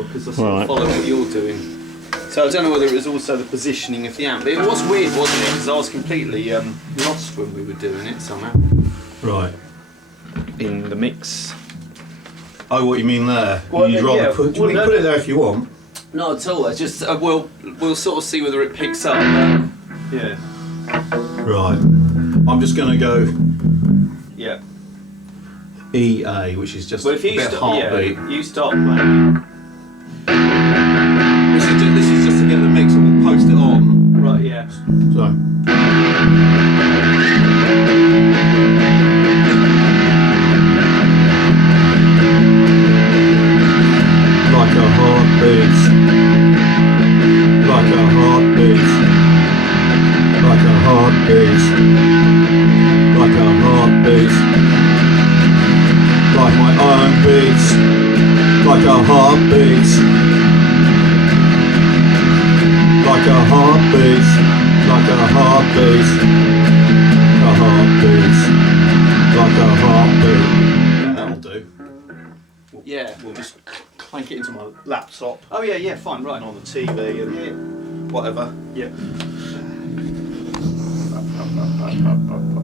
well, because I sort of follow what you're doing. So I don't know whether it was also the positioning of the amp, but it was weird, wasn't it? Because I was completely lost when we were doing it somehow. Right. In the mix. Oh, what you mean there? Well, You'd rather yeah, put, well, you can put it there if you want. Not at all. I just we'll sort of see whether it picks up. Yeah. Right. I'm just going to go Yeah. EA, which is just Well, if a you bit of heartbeat. yeah, you start playing. This is just to get the mix and we'll post it on. Right. Yeah. So. Like a heartbeat, like a heartbeat, like a heartbeat, like a heartbeat, like my own beat, like a heartbeat, like a heartbeat, like a heartbeat, a heartbeat, like a heartbeat. That'll do. Yeah. We'll just clank it into my laptop. Oh yeah, yeah, fine, right. And on the TV and whatever. Yeah.